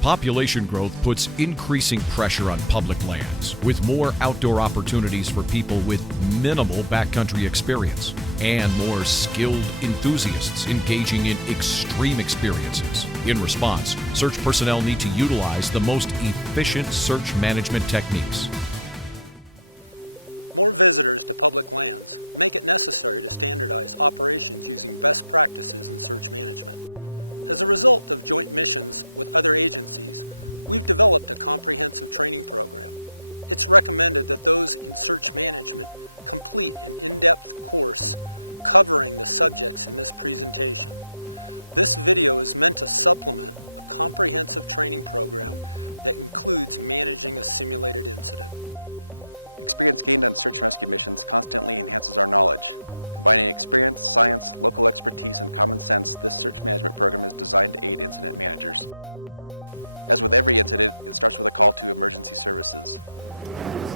Population growth puts increasing pressure on public lands, with more outdoor opportunities for people with minimal backcountry experience, and more skilled enthusiasts engaging in extreme experiences. In response, search personnel need to utilize the most efficient search management techniques. More visitors to public lands make it necessary to standardize operations using best practices in search management. As a result of joint missions with other agencies, we've developed a comprehensive training program. It's recommended that those in search management complete an in-depth course covering the subjects in this presentation. This video is meant to supplement a comprehensive training program that includes managing a simulated incident. Experience gained on search and rescue missions constantly enhances our knowledge. Combining experience, science, local expertise, and common sense, this search management program is designed to aid incident managers. As with every incident, it starts with a call to emergency services.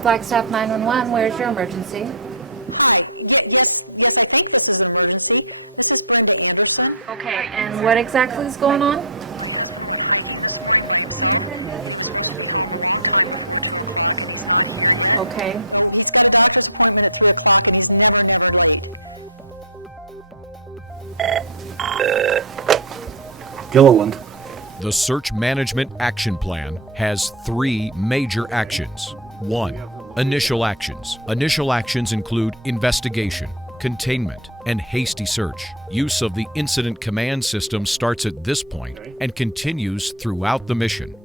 Flagstaff 911, where's your emergency? Hi, yes, I think this is an emergency. This is Brenda Anderson. Okay, and what exactly is going on? My husband went hiking this morning by himself, and he was supposed to be home a long time before 2 o'clock, and he's not here yet. Okay. Oh, he's got a doctor's appointment at 3 o'clock, and he's never late. Gilliland. The Search Management Action Plan has 3 major actions. 1. Initial actions. Initial actions include investigation, containment, and hasty search. Use of the incident command system starts at this point and continues throughout the mission.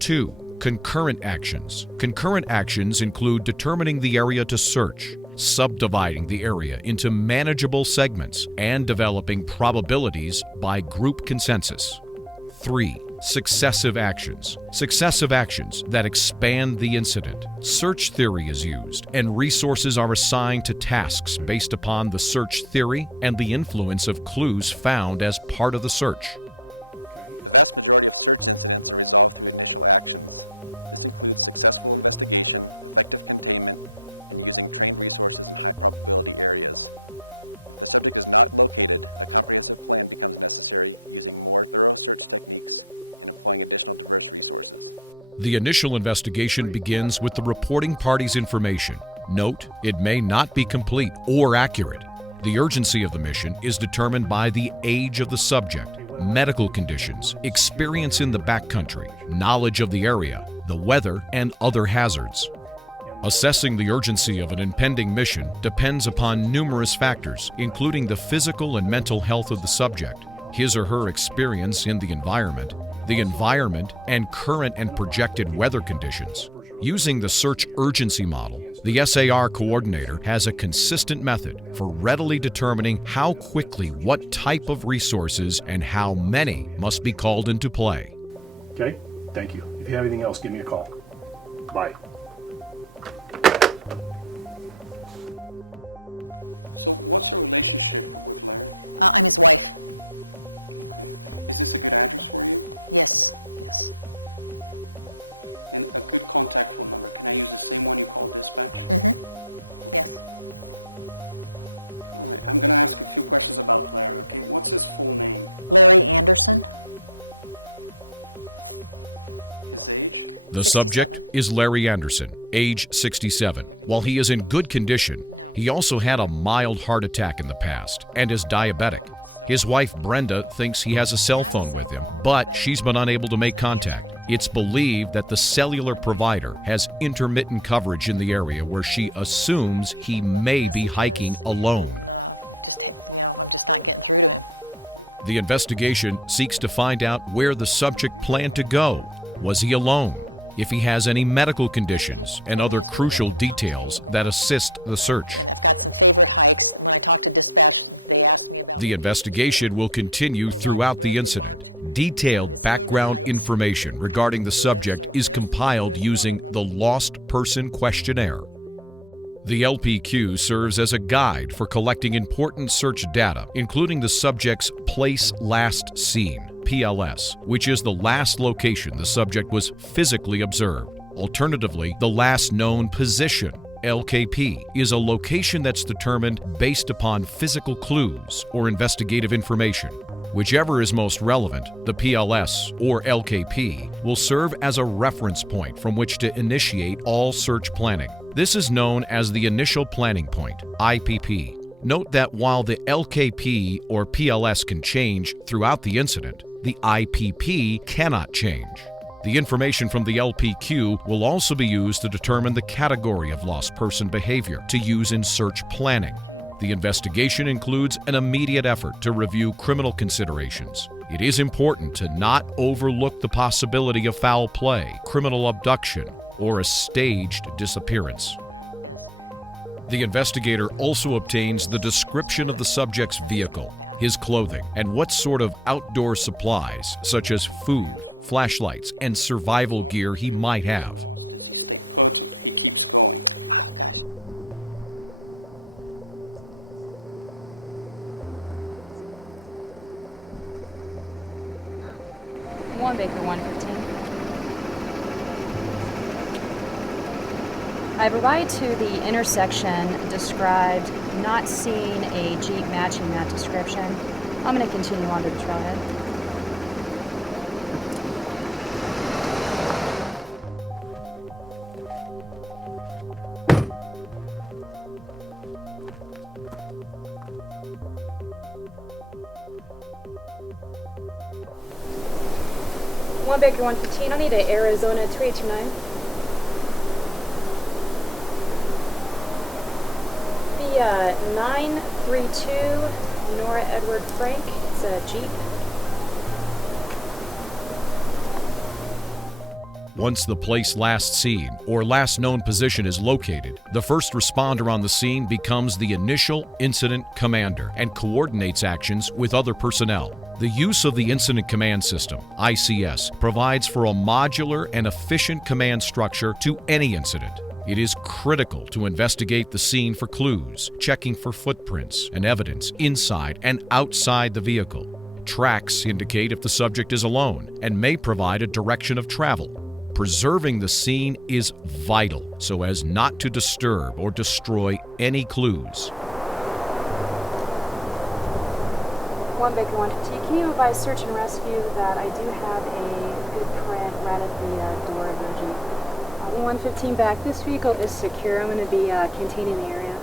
2. Concurrent actions. Concurrent actions include determining the area to search, subdividing the area into manageable segments, and developing probabilities by group consensus. 3. Successive actions. Successive actions that expand the incident. Search theory is used, and resources are assigned to tasks based upon the search theory and the influence of clues found as part of the search. The vast majority of search incidents are resolved through initial actions. This includes successful investigation, effective containment, and using trained resources in high probability areas. If the subject is not located, a comprehensive plan becomes necessary using more thorough search techniques and employing additional diverse resources. The initial investigation begins with the reporting party's information. Note, it may not be complete or accurate. The urgency of the mission is determined by the age of the subject, medical conditions, experience in the backcountry, knowledge of the area, the weather, and other hazards. Assessing the urgency of an impending mission depends upon numerous factors, including the physical and mental health of the subject, his or her experience in the environment and current and projected weather conditions. Using the search urgency model, the SAR coordinator has a consistent method for readily determining how quickly what type of resources and how many must be called into play. Okay, thank you. If you have anything else, give me a call. Bye. So what's your relationship with Larry? I'm his wife. Okay. Is this a good address for you? Yes. And a good contact phone number. Can I use the same one you called dispatch? Yes. All right, I'm going to ask a few questions about Larry, okay? What's his full name? Larry Anderson. His age? The 67. subject is Larry Anderson, age 67. While he is in good condition, he also had a mild heart attack in the past and is diabetic. His wife Brenda thinks he has a cell phone with him, but she's been unable to make contact. It's believed that the cellular provider has intermittent coverage in the area where she assumes he may be hiking alone. I'm just not getting through to him. The investigation seeks to find out where the subject planned to go. Was he alone? If he has any medical conditions and other crucial details that assist the search. And I've got some favorite hikes. When I talked to dispatch, they asked me about The investigation will continue throughout the incident. Detailed background information regarding the subject is compiled using the Lost Person Questionnaire. The LPQ serves as a guide for collecting important search data, including the subject's place last seen, PLS, which is the last location the subject was physically observed. Alternatively, the last known position, LKP, is a location that's determined based upon physical clues or investigative information. Whichever is most relevant, the PLS or LKP will serve as a reference point from which to initiate all search planning. This is known as the Initial Planning Point, IPP. Note that while the LKP or PLS can change throughout the incident, the IPP cannot change. The information from the LPQ will also be used to determine the category of lost person behavior to use in search planning. The investigation includes an immediate effort to review criminal considerations. It is important to not overlook the possibility of foul play, criminal abduction, or a staged disappearance. The investigator also obtains the description of the subject's vehicle, his clothing, and what sort of outdoor supplies, such as food, flashlights, and survival gear he might have. Does he stay put or he keeps going? Oh, gosh. One Baker 115. I've arrived to the intersection described, not seeing a Jeep matching that description. I'm going to continue on to the trailhead. One Baker 115, I need an Arizona 3829. The 932 Nora Edward Frank, it's a Jeep. Once the place last seen or last known position is located, the first responder on the scene becomes the initial incident commander and coordinates actions with other personnel. The use of the Incident Command System, ICS, provides for a modular and efficient command structure to any incident. It is critical to investigate the scene for clues, checking for footprints and evidence inside and outside the vehicle. Tracks indicate if the subject is alone and may provide a direction of travel. Preserving the scene is vital so as not to disturb or destroy any clues. One Baker 115, can you advise search and rescue that I do have a good print right at the door of the Jeep? 115 back, this vehicle is secure. I'm going to be containing the area.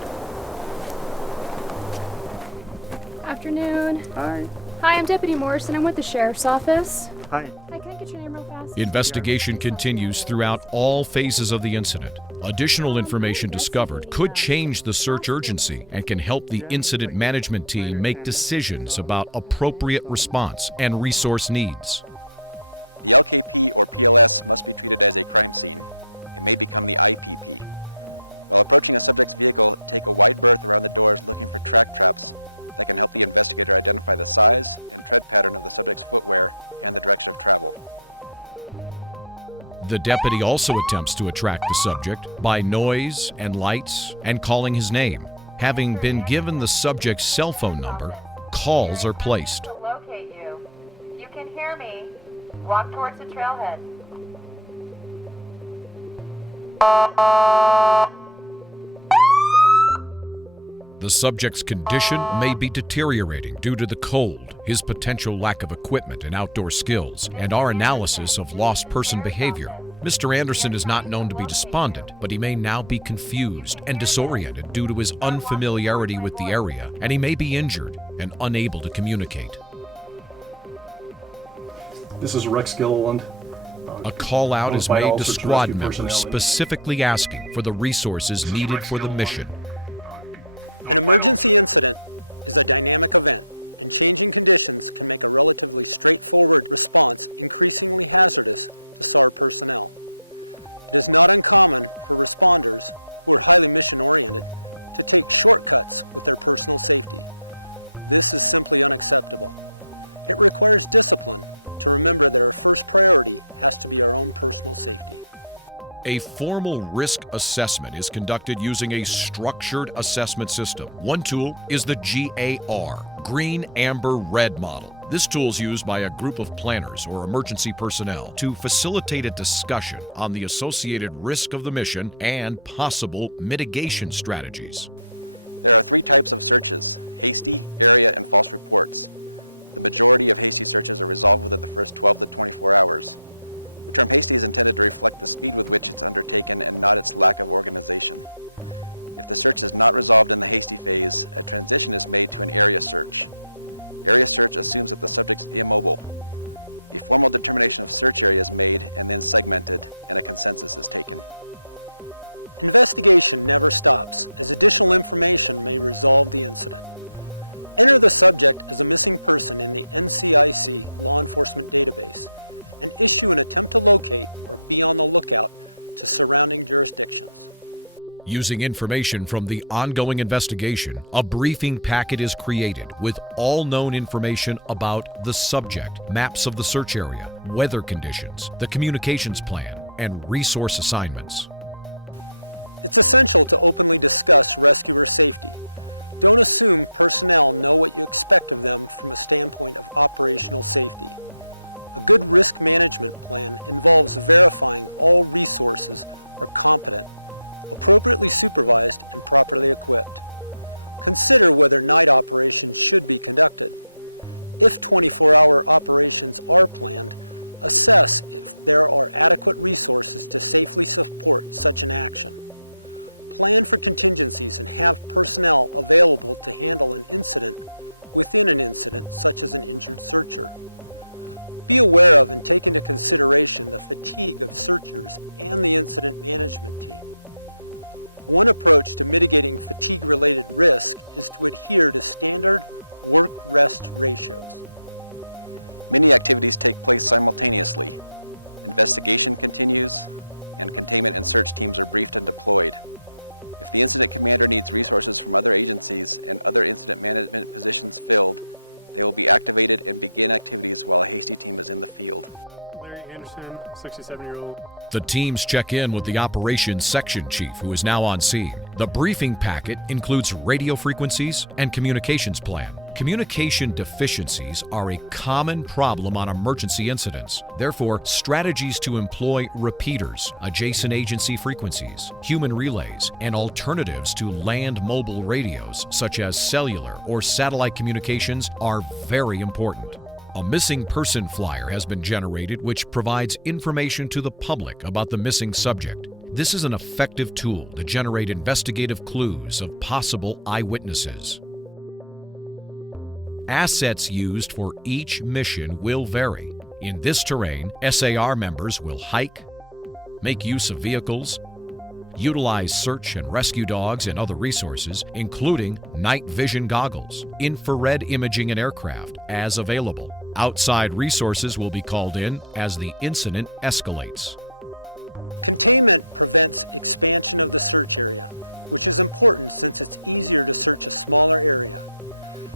Afternoon. Hi. Hi, I'm Deputy Morrison. I'm with the Sheriff's Office. Hi. Hi, can I get your name real fast? Investigation continues throughout all phases of the incident. Additional information discovered could change the search urgency and can help the incident management team make decisions about appropriate response and resource needs. The LKP or PLS must be treated as a crime scene. It may become the IPP. While approaching a subject's vehicle, take a wide berth around the doors looking for track traps that can help the investigator identify the size and tread pattern of the subject's footwear and the direction of travel. The deputy also attempts to attract the subject by noise and lights and calling his name. Having been given the subject's cell phone number, calls are placed. To locate you. If you can hear me, walk towards the trailhead. The subject's condition may be deteriorating due to the cold, his potential lack of equipment and outdoor skills, and our analysis of lost person behavior. Mr. Anderson is not known to be despondent, but he may now be confused and disoriented due to his unfamiliarity with the area, and he may be injured and unable to communicate. This is Rex Gilliland. A call-out is made to squad members specifically asking for the resources needed for the mission. An emergency incident is a dynamic event, and changing conditions can make a relatively straightforward response increasingly hazardous to SAR personnel. It is not uncommon for responders, who are highly mission-oriented, to take shortcuts with their personal safety. This is simply unacceptable. It requires discipline to remember that our first priority has to be our own personal safety. A formal risk assessment is conducted using a structured assessment system. One tool is the GAR, Green, Amber, Red model. This tool is used by a group of planners or emergency personnel to facilitate a discussion on the associated risk of the mission and possible mitigation strategies. There are three types of searches: hasty, area, and false reports. The majority of hasty searches are resolved within the first 12 to 24 hours. The term hasty is intended to reflect the speed with which it's undertaken and not its lack of organization. If the search is not resolved in the hasty phase, a transition is made to an area search. Area search assumes that the subject is immobile. A formal determination of search area is made and then segmented, and a consensus is taken. Investigation never stops, as additional information may resolve the incident. Enter the subject as a missing person in the NCIC law enforcement database and issue an attempt to locate or be on the lookout to surrounding jurisdictions. Using information from the ongoing investigation, a briefing packet is created with all known information about the subject, maps of the search area, weather conditions, the communications plan, and resource assignments. It's essential to openly discuss rescuer safety. Don't assume personnel know what you expect of them from a standpoint of operational safety. A good risk management plan involves verifying all resources are competent, appropriately supervised, and properly equipped. Consider whether night operations should be conducted. If 24-hour operations are planned, assess if there are adequate resources to safely support such an action. Plan for contingencies and have personnel available to handle an incident within an incident, such as an injured searcher. Be aware of and take into consideration the fatigue of searchers and the incident management team. One approach to mitigating fatigue-related risk is to adhere to standard work-rest ratios. Many activities take place simultaneously. Investigation continues, and containment and search teams are briefed and deployed. If the incident commander needs resources from other agencies and other incident management positions filled, they will be activated and begin activities while a hasty team is in the field. Larry Anderson, 67-year-old. The teams check in with the operations section chief, who is now on scene. The briefing packet includes radio frequencies and communications plan. Communication deficiencies are a common problem on emergency incidents. Therefore, strategies to employ repeaters, adjacent agency frequencies, human relays, and alternatives to land mobile radios, such as cellular or satellite communications, are very important. A missing person flyer has been generated which provides information to the public about the missing subject. This is an effective tool to generate investigative clues of possible eyewitnesses. Assets used for each mission will vary. In this terrain, SAR members will hike, make use of vehicles, utilize search and rescue dogs and other resources, including night vision goggles, infrared imaging and aircraft, as available. Outside resources will be called in as the incident escalates. Containment prevents expansion of the search area, which is important since it's easier to search a smaller area.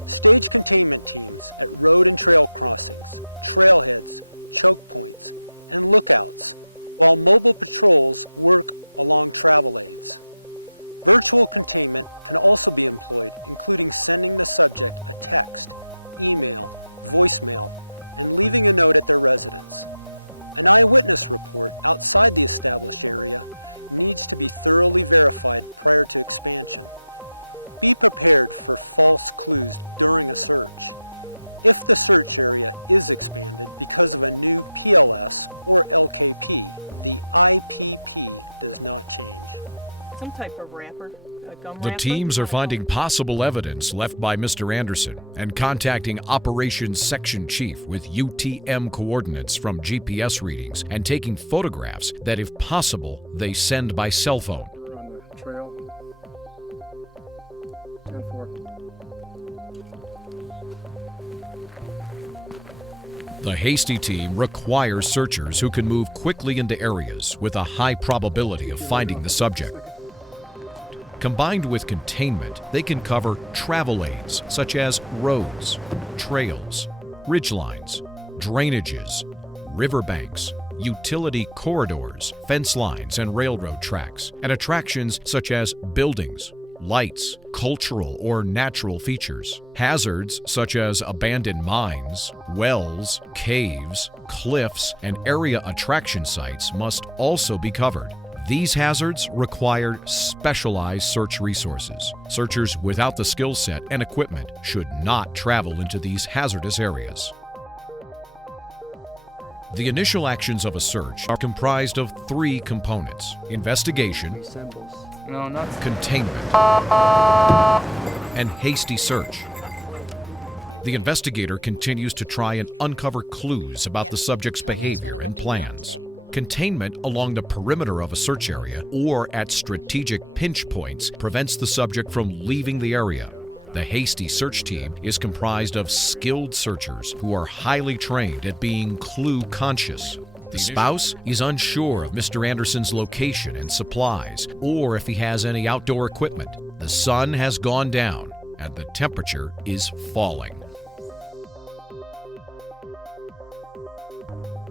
Stage containment teams at road and trail crossings, trailheads, choke points, and lookouts, while mobile patrols work along travel aids. Virtual containment can also be employed, including sending the subject a text, email, voicemail, and leaving a note at their residence. An eyewitness report outside the established area needs to be thoroughly verified prior to expansion. Be prepared for false clues during a search. If the search area is expanded because of a new PLS or LKP, the IPP does not change. Some type of wrapper. The teams are finding possible evidence left by Mr. Anderson and contacting Operations Section Chief with UTM coordinates from GPS readings and taking photographs that, if possible, they send by cell phone. We're on the trail. 10-4. The hasty team requires searchers who can move quickly into areas with a high probability of finding the subject. Combined with containment, they can cover travel aids such as roads, trails, ridgelines, drainages, riverbanks, utility corridors, fence lines and railroad tracks, and attractions such as buildings, lights, cultural or natural features. Hazards such as abandoned mines, wells, caves, cliffs, and area attraction sites must also be covered. These hazards require specialized search resources. Searchers without the skill set and equipment should not travel into these hazardous areas. The initial actions of a search are comprised of three components: investigation, containment, and hasty search. The investigator continues to try and uncover clues about the subject's behavior and plans. Containment along the perimeter of a search area or at strategic pinch points prevents the subject from leaving the area. The hasty search team is comprised of skilled searchers who are highly trained at being clue conscious. The spouse is unsure of Mr. Anderson's location and supplies, or if he has any outdoor equipment. The sun has gone down and the temperature is falling.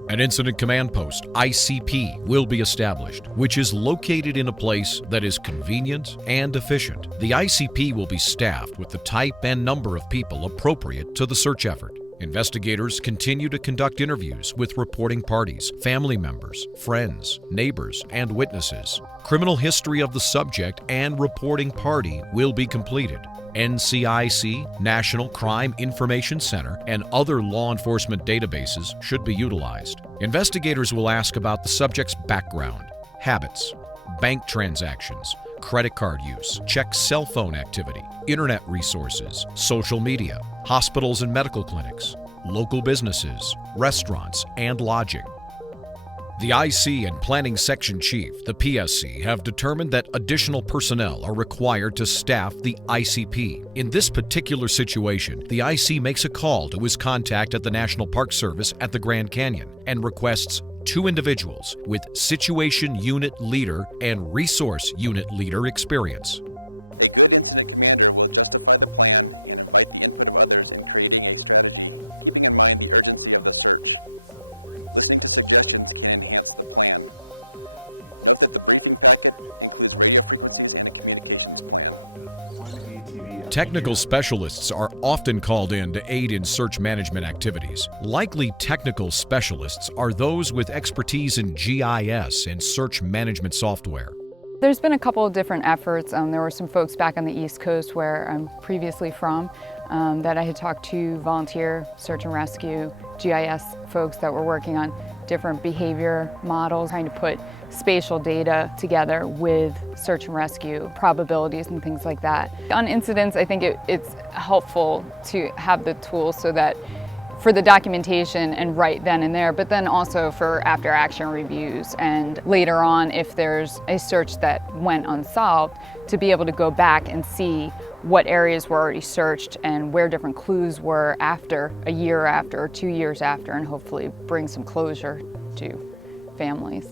An Incident Command Post, ICP, will be established, which is located in a place that is convenient and efficient. The ICP will be staffed with the type and number of people appropriate to the search effort. Investigators continue to conduct interviews with reporting parties, family members, friends, neighbors, and witnesses. Criminal history of the subject and reporting party will be completed. NCIC, National Crime Information Center, and other law enforcement databases should be utilized. Investigators will ask about the subject's background, habits, bank transactions, credit card use, check cell phone activity, internet resources, social media, hospitals and medical clinics, local businesses, restaurants, and lodging. The IC and Planning Section Chief, the PSC, have determined that additional personnel are required to staff the ICP. In this particular situation, the IC makes a call to his contact at the National Park Service at the Grand Canyon and requests 2 individuals with Situation Unit Leader and Resource Unit Leader experience. A good incident commander will justify the plan and invite the input of others in creating a strategy, keeping in mind the urgency of the search. Listening to suggestions can enhance the plan. Note that the briefing packet includes radio frequencies and a communications plan. Technical specialists are often called in to aid in search management activities. Likely technical specialists are those with expertise in GIS and search management software. There's been a couple of different efforts. There were some folks back on the East Coast where I'm previously from that I had talked to, volunteer search and rescue, GIS folks that were working on different behavior models, trying to put spatial data together with search and rescue probabilities and things like that. On incidents, I think it's helpful to have the tools so that for the documentation and right then and there, but then also for after action reviews and later on if there's a search that went unsolved, to be able to go back and see what areas were already searched and where different clues were after a year after or 2 years after, and hopefully bring some closure to families.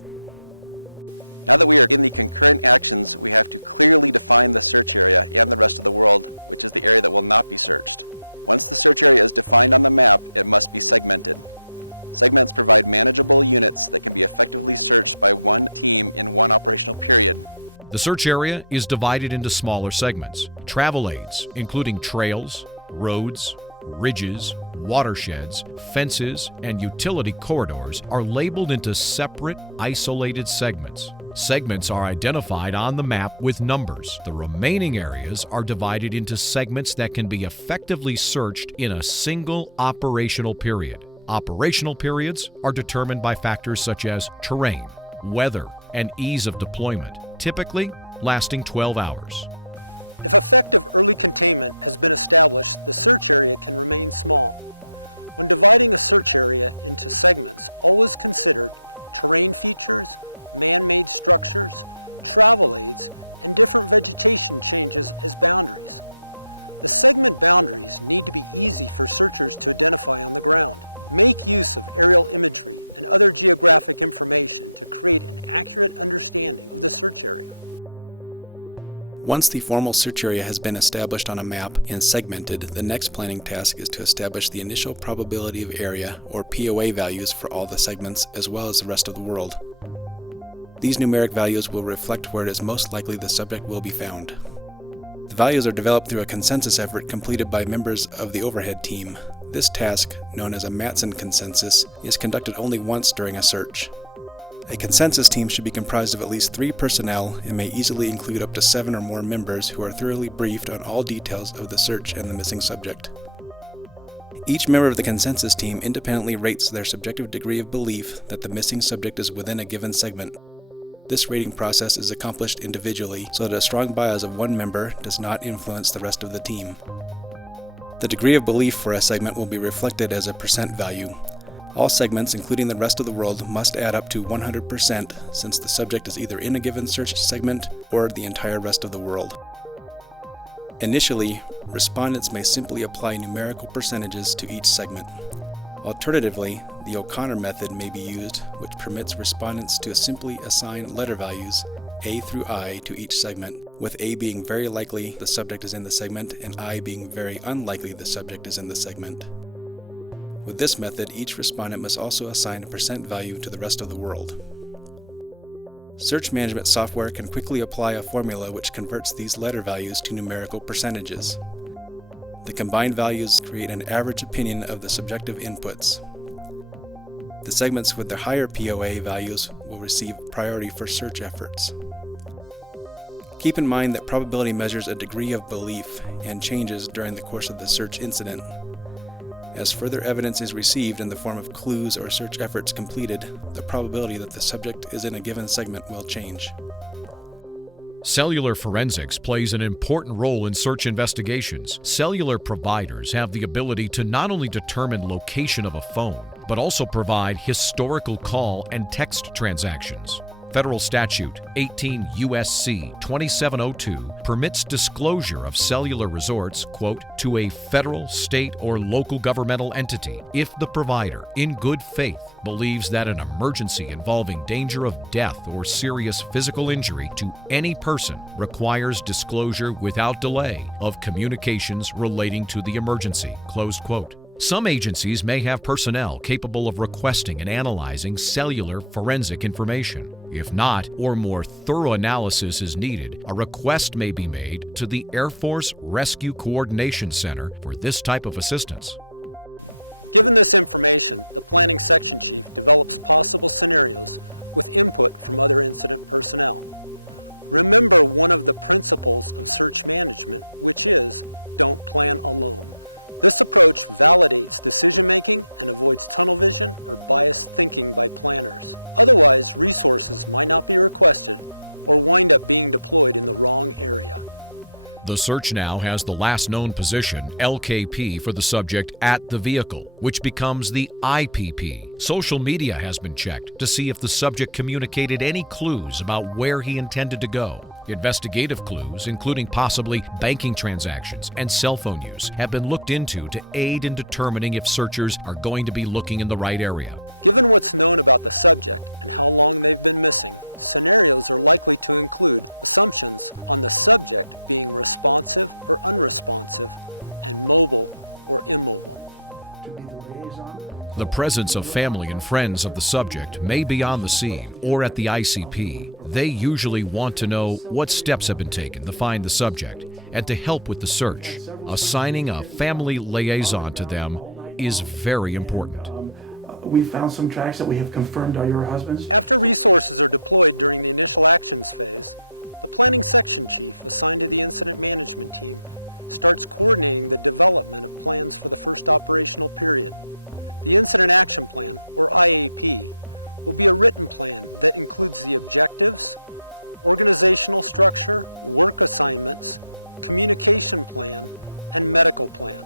Now that we are in the concurrent actions, we have to clearly define the search area and the rest of the world, which is the area that will not be searched. Once the search area is defined on the map, it must be segmented. Segments provide manageable units that can be effectively searched by one team in one operational period. The search area is divided into smaller segments. Travel aids, including trails, roads, ridges, watersheds, fences, and utility corridors, are labeled into separate, isolated segments. Segments are identified on the map with numbers. The remaining areas are divided into segments that can be effectively searched in a single operational period. Operational periods are determined by factors such as terrain, weather, and ease of deployment, typically lasting 12 hours. If effective early containment has been established, the search area can remain small. When dividing a search area into segments, always consider terrain features, man-made structures, travel aids, and different vegetation changes as boundaries. The segment boundaries need to be easy for searchers to identify on the ground. Make use of aerial imagery and other geographic information to create an accurate understanding of the search area. Once the formal search area has been established on a map and segmented, the next planning task is to establish the initial probability of area, or POA values, for all the segments as well as the rest of the world. These numeric values will reflect where it is most likely the subject will be found. The values are developed through a consensus effort completed by members of the overhead team. This task, known as a Matson consensus, is conducted only once during a search. A consensus team should be comprised of at least 3 personnel and may easily include up to 7 or more members who are thoroughly briefed on all details of the search and the missing subject. Each member of the consensus team independently rates their subjective degree of belief that the missing subject is within a given segment. This rating process is accomplished individually so that a strong bias of one member does not influence the rest of the team. The degree of belief for a segment will be reflected as a percent value. All segments, including the rest of the world, must add up to 100% since the subject is either in a given search segment or the entire rest of the world. Initially, respondents may simply apply numerical percentages to each segment. Alternatively, the O'Connor method may be used, which permits respondents to simply assign letter values A through I to each segment, with A being very likely the subject is in the segment and I being very unlikely the subject is in the segment. With this method, each respondent must also assign a percent value to the rest of the world. Search management software can quickly apply a formula which converts these letter values to numerical percentages. The combined values create an average opinion of the subjective inputs. The segments with the higher POA values will receive priority for search efforts. Keep in mind that probability measures a degree of belief and changes during the course of the search incident. As further evidence is received in the form of clues or search efforts completed, the probability that the subject is in a given segment will change. Cellular forensics plays an important role in search investigations. Cellular providers have the ability to not only determine location of a phone, but also provide historical call and text transactions. Federal Statute 18 U.S.C. 2702 permits disclosure of cellular resorts, quote, to a federal, state, or local governmental entity if the provider, in good faith, believes that an emergency involving danger of death or serious physical injury to any person requires disclosure without delay of communications relating to the emergency, closed quote. Some agencies may have personnel capable of requesting and analyzing cellular forensic information. If not, or more thorough analysis is needed, a request may be made to the Air Force Rescue Coordination Center for this type of assistance. Given this information, the planning section chief develops possible scenarios with input from other incident personnel. Remember one of the principles of search management, which is don't plan alone. This approach validates decision-making and avoids tunnel vision or biased thinking by planners. Otherwise, resources might not be requested or wind up being deployed in the wrong area. The search now has the last known position, LKP, for the subject at the vehicle, which becomes the IPP. Social media has been checked to see if the subject communicated any clues about where he intended to go. Investigative clues, including possibly banking transactions and cell phone use, have been looked into to aid in determining if searchers are going to be looking in the right area. Given what's known about the subject and how long they've been missing, scenarios are likely to include assumptions on the subject being responsive or unresponsive and mobile or immobile. The presence of family and friends of the subject may be on the scene or at the ICP. They usually want to know what steps have been taken to find the subject and to help with the search. Assigning a family liaison to them is very important. We found some tracks that we have confirmed are your husband's. After resources are deployed during the initial actions phase, the planning section chief assigned to the incident management team starts coordinating the development of plans for the first operational period. The Incident Action Plan, or IAP, will be a written plan that includes the objectives, organizational structure, work assignments, communication plan, and medical plan.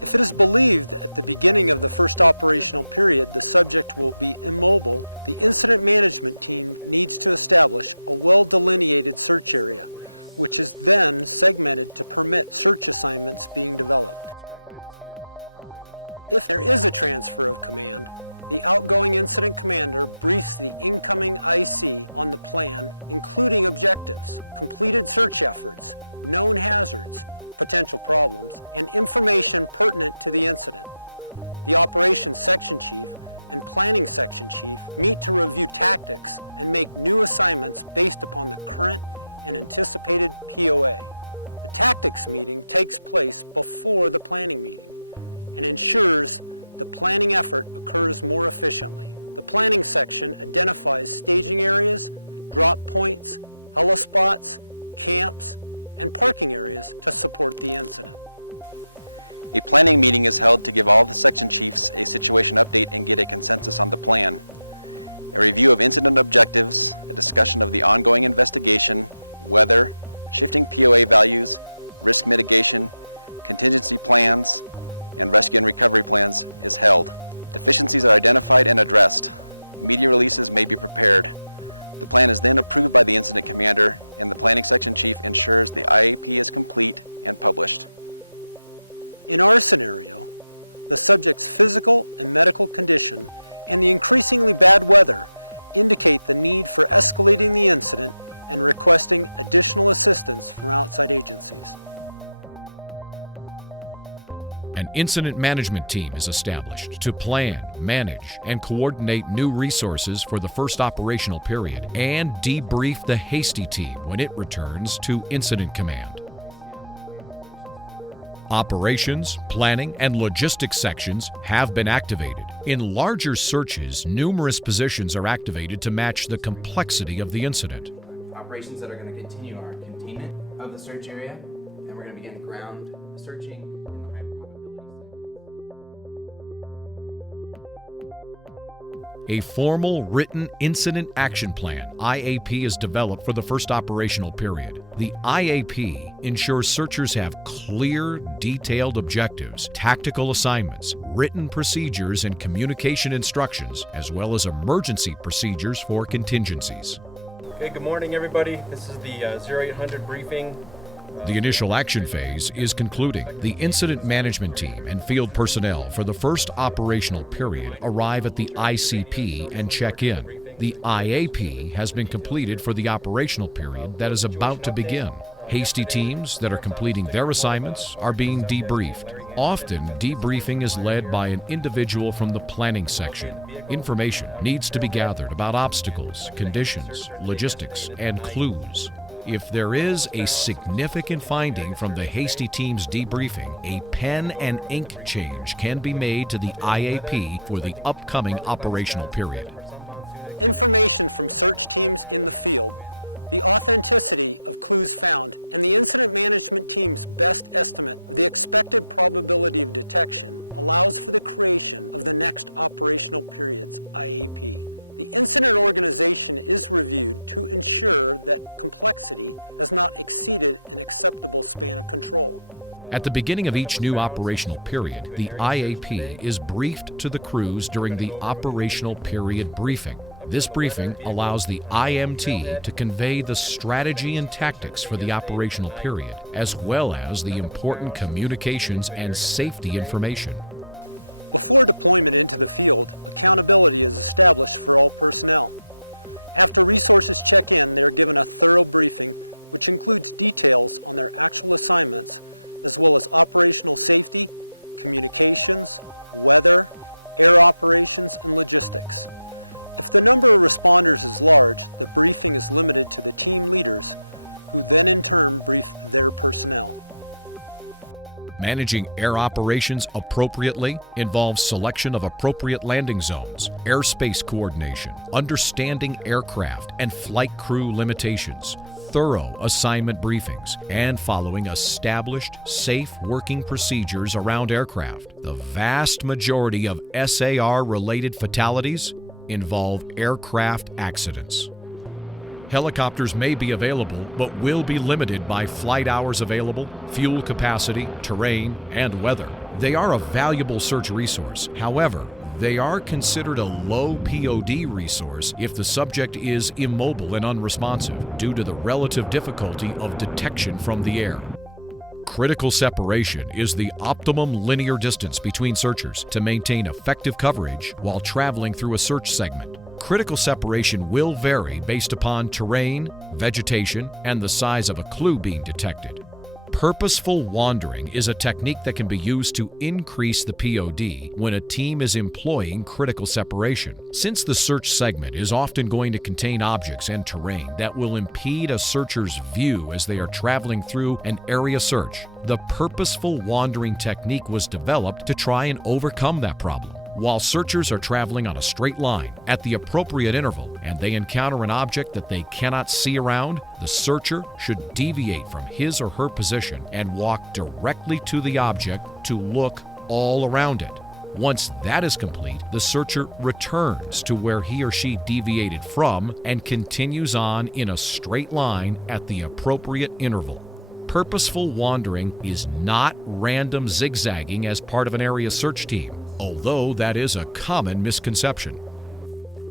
If it is believed at the beginning of the first operational period the subject will be immobile, the incident management team needs to establish a well-delineated search area, which is then segmented to permit search assignments being developed. If there is a transfer of command, the outgoing incident commander briefs the incoming IC on the plan, including objectives, completed search efforts, known hazards, potential problems, and information pertinent to the incident. The operations section chief and planning section chief meet to review tactics and make new assignments based upon the current and anticipated POA. The tactics meeting takes place before the planning meeting and ensures the planning effort occurs more efficiently. The planning section identifies staging areas, drop points, helospots, camps, and parking areas to support the incident. A planning meeting is held to give all the section chiefs a situation update and get a consensus on the plan. A review of incident objectives, a discussion of the ongoing investigation, weather, shifting POA values, risk mitigation, contingency plans, and rescue and recovery plans is held. Deficiencies are identified and addressed. Media releases may be prepared. The plan is then approved by the incident commander, and the planning section chief ensures the IAP is complete and published. In our scenario, the subject's physical and medical condition and the increasingly bad weather indicate the need for escalating the incident and requesting additional assistance from outside agencies. An incident management team is established to plan, manage, and coordinate new resources for the first operational period and debrief the hasty team when it returns to incident command. Operations, planning, and logistics sections have been activated. In larger searches, numerous positions are activated to match the complexity of the incident. Operations that are going to continue are containment of the search area, and we're going to begin ground searching in the high probability segments. A formal written incident action plan, IAP, is developed for the first operational period. The IAP ensures searchers have clear, detailed objectives, tactical assignments, written procedures, and communication instructions, as well as emergency procedures for contingencies. Okay, good morning, everybody. This is the 0800 briefing. The initial action phase is concluding. The incident management team and field personnel for the first operational period arrive at the ICP and check in. The IAP has been completed for the operational period that is about to begin. Hasty teams that are completing their assignments are being debriefed. Often, debriefing is led by an individual from the planning section. Information needs to be gathered about obstacles, conditions, logistics, and clues. If there is a significant finding from the hasty team's debriefing, a pen and ink change can be made to the IAP for the upcoming operational period. Information from search teams in the field, the authenticity of clues found, and the incident management team's best estimate of the expected probability of detection allows for the creation of the next operational period's IAP. The incident organization is reviewed to ensure that complexity has not exceeded an acceptable span of control. At the beginning of each new operational period, the IAP is briefed to the crews during the operational period briefing. This briefing allows the IMT to convey the strategy and tactics for the operational period, as well as the important communications and safety information. Before deployment into the field, accountability is established for all personnel. After resources check in, they are given a thorough briefing, which includes details on their actual assignments, as well as operational safety, communications, weather, air operations, and logistics. If the number of responders is large, the briefing is limited to the team leaders, who then in turn brief their personnel. Managing air operations appropriately involves selection of appropriate landing zones, airspace coordination, understanding aircraft and flight crew limitations, thorough assignment briefings, and following established, safe working procedures around aircraft. The vast majority of SAR-related fatalities involve aircraft accidents. Helicopters may be available, but will be limited by flight hours available, fuel capacity, terrain, and weather. They are a valuable search resource. However, they are considered a low POD resource if the subject is immobile and unresponsive due to the relative difficulty of detection from the air. Critical separation is the optimum linear distance between searchers to maintain effective coverage while traveling through a search segment. Critical separation will vary based upon terrain, vegetation, and the size of a clue being detected. Purposeful wandering is a technique that can be used to increase the POD when a team is employing critical separation. Since the search segment is often going to contain objects and terrain that will impede a searcher's view as they are traveling through an area search, the purposeful wandering technique was developed to try and overcome that problem. While searchers are traveling on a straight line at the appropriate interval and they encounter an object that they cannot see around, the searcher should deviate from his or her position and walk directly to the object to look all around it. Once that is complete, the searcher returns to where he or she deviated from and continues on in a straight line at the appropriate interval. Purposeful wandering is not random zigzagging as part of an area search team, although that is a common misconception.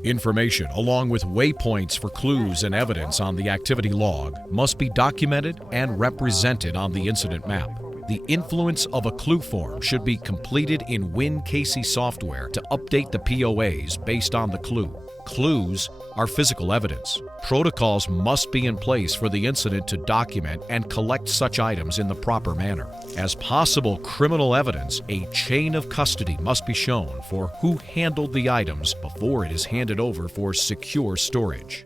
Information, along with waypoints for clues and evidence on the activity log, must be documented and represented on the incident map. The influence of a clue form should be completed in WinCasey software to update the POAs based on the clue. Clues are physical evidence. Protocols must be in place for the incident to document and collect such items in the proper manner. As possible criminal evidence, a chain of custody must be shown for who handled the items before it is handed over for secure storage.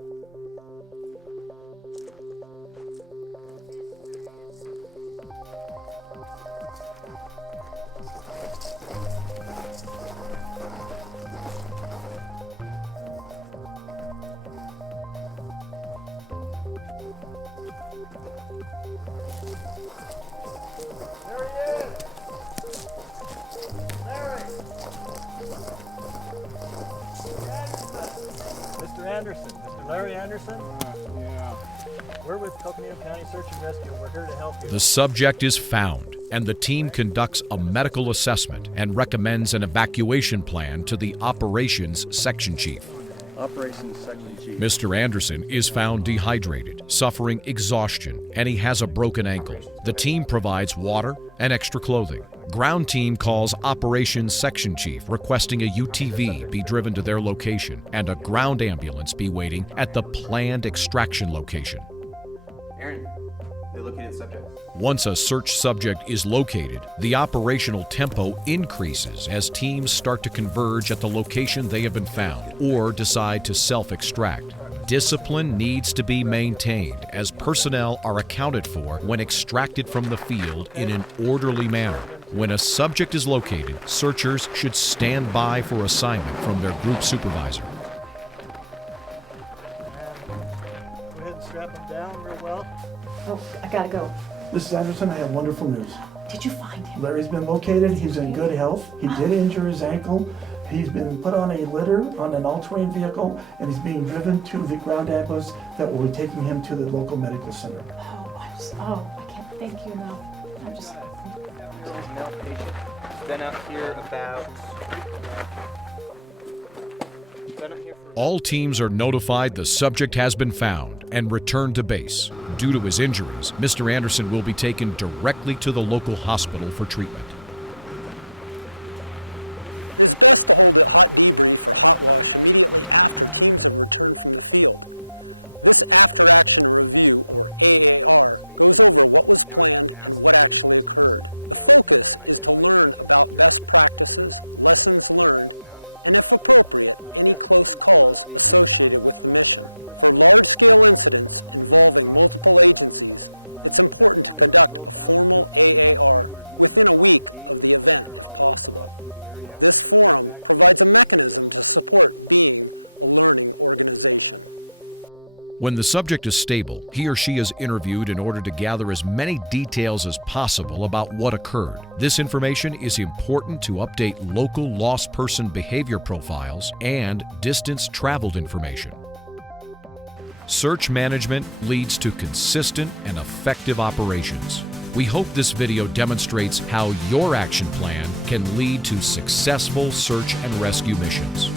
Mr. Anderson, Mr. Larry Anderson? Yeah. We're with Coconino County Search and Rescue. We're here to help you. The subject is found, and the team conducts a medical assessment and recommends an evacuation plan to the Operations Section Chief. Operations Section Chief. Mr. Anderson is found dehydrated, suffering exhaustion, and he has a broken ankle. The team provides water and extra clothing. Ground team calls Operations Section Chief requesting a UTV be driven to their location and a ground ambulance be waiting at the planned extraction location. Aaron, they located the subject. Once a search subject is located, the operational tempo increases as teams start to converge at the location they have been found or decide to self-extract. Discipline needs to be maintained as personnel are accounted for when extracted from the field in an orderly manner. When a subject is located, searchers should stand by for assignment from their group supervisor. Go ahead and strap them down real well. Oh, I gotta go. Mrs. Anderson, I have wonderful news. Did you find him? Larry's been located. He's in good health. He did injure his ankle. He's been put on a litter on an all-terrain vehicle, and he's being driven to the ground ambulance that will be taking him to the local medical center. I can't thank you enough. I'm just... Male patient. He's been out here about... All teams are notified the subject has been found and returned to base. Due to his injuries, Mr. Anderson will be taken directly to the local hospital for treatment. It is best to hold a hot debrief or hot wash immediately after teams have returned from the field. This after-action review, or AAR, goes over what was planned and what actually occurred. The focus is to learn about best practices, lessons learned, and if appropriate, any close calls associated with the mission. For large-scale incidents involving multiple agencies, it's important to conduct a formal AAR within a week of the event if possible. This forum provides a mechanism to support being a learning organization. When the subject is stable, he or she is interviewed in order to gather as many details as possible about what occurred. This information is important to update local lost person behavior profiles and distance traveled information. Search management leads to consistent and effective operations. We hope this video demonstrates how your action plan can lead to successful search and rescue missions.